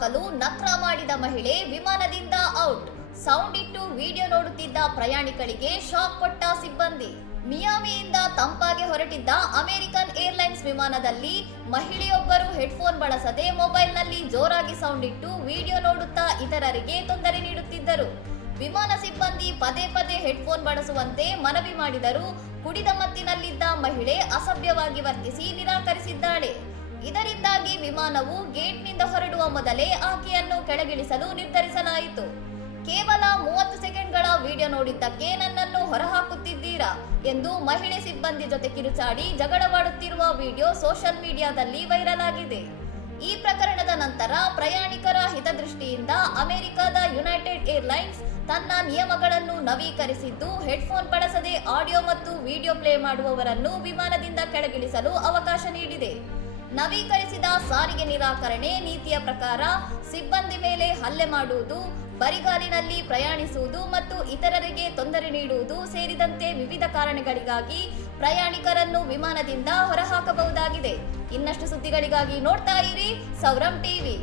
ಹಾಕಲು ನಕ್ರ ಮಾಡಿದ ಮಹಿಳೆ ವಿಮಾನದಿಂದ ಔಟ್. ಸೌಂಡ್ ಇಟ್ಟು ವಿಡಿಯೋ ನೋಡುತ್ತಿದ್ದ ಪ್ರಯಾಣಿಕರಿಗೆ ಶಾಕ್ ಕೊಟ್ಟ ಸಿಬ್ಬಂದಿ. ಮಿಯಾಮಿಯಿಂದ ತಂಪಾಗೆ ಹೊರಟಿದ್ದ ಅಮೆರಿಕನ್ ಏರ್ಲೈನ್ಸ್ ವಿಮಾನದಲ್ಲಿ ಮಹಿಳೆಯೊಬ್ಬರು ಹೆಡ್ಫೋನ್ ಬಳಸದೆ ಮೊಬೈಲ್ನಲ್ಲಿ ಜೋರಾಗಿ ಸೌಂಡ್ ಇಟ್ಟು ವಿಡಿಯೋ ನೋಡುತ್ತಾ ಇತರರಿಗೆ ತೊಂದರೆ ನೀಡುತ್ತಿದ್ದರು. ವಿಮಾನ ಸಿಬ್ಬಂದಿ ಪದೇ ಪದೇ ಹೆಡ್ಫೋನ್ ಬಳಸುವಂತೆ ಮನವಿ ಮಾಡಿದರೂ ಕುಡಿದ ಮತ್ತಿನಲ್ಲಿದ್ದ ಮಹಿಳೆ ಅಸಭ್ಯವಾಗಿ ವರ್ತಿಸಿ ನಿರಾಕರಿಸಿದ್ದಾಳೆ. ಇದರಿಂದಾಗಿ ವಿಮಾನವು ಗೇಟ್ನಿಂದ ಹೊರಡುವ ಮೊದಲೇ ಆಕೆಯನ್ನು ಕೆಳಗಿಳಿಸಲು ನಿರ್ಧರಿಸಲಾಯಿತು. ಕೇವಲ 30 ಸೆಕೆಂಡ್ಗಳ ವಿಡಿಯೋ ನೋಡಿದ್ದಕ್ಕೆ ನನ್ನನ್ನು ಹೊರಹಾಕುತ್ತಿದ್ದೀರಾ ಎಂದು ಮಹಿಳೆ ಸಿಬ್ಬಂದಿ ಜೊತೆ ಕಿರುಚಾಡಿ ಜಗಳವಾಡುತ್ತಿರುವ ವಿಡಿಯೋ ಸೋಷಿಯಲ್ ಮೀಡಿಯಾದಲ್ಲಿ ವೈರಲ್ ಆಗಿದೆ. ಈ ಪ್ರಕರಣದ ನಂತರ ಪ್ರಯಾಣಿಕರ ಹಿತದೃಷ್ಟಿಯಿಂದ ಅಮೆರಿಕದ ಯುನೈಟೆಡ್ ಏರ್ಲೈನ್ಸ್ ತನ್ನ ನಿಯಮಗಳನ್ನು ನವೀಕರಿಸಿದ್ದು, ಹೆಡ್ಫೋನ್ ಬಳಸದೆ ಆಡಿಯೋ ಮತ್ತು ವಿಡಿಯೋ ಪ್ಲೇ ಮಾಡುವವರನ್ನು ವಿಮಾನದಿಂದ ಕೆಳಗಿಳಿಸಲು ಅವಕಾಶ ನೀಡಿದೆ. ನವೀಕರಿಸಿದ ಸಾರಿಗೆ ನಿರಾಕರಣೆ ನೀತಿಯ ಪ್ರಕಾರ ಸಿಬ್ಬಂದಿ ಮೇಲೆ ಹಲ್ಲೆ ಮಾಡುವುದು, ಬರಿಗಾಲಿನಲ್ಲಿ ಪ್ರಯಾಣಿಸುವುದು ಮತ್ತು ಇತರರಿಗೆ ತೊಂದರೆ ನೀಡುವುದು ಸೇರಿದಂತೆ ವಿವಿಧ ಕಾರಣಗಳಿಗಾಗಿ ಪ್ರಯಾಣಿಕರನ್ನು ವಿಮಾನದಿಂದ ಹೊರಹಾಕಬಹುದಾಗಿದೆ. ಇನ್ನಷ್ಟು ಸುದ್ದಿಗಳಿಗಾಗಿ ನೋಡ್ತಾ ಇರಿ ಸೌರಂ ಟಿವಿ.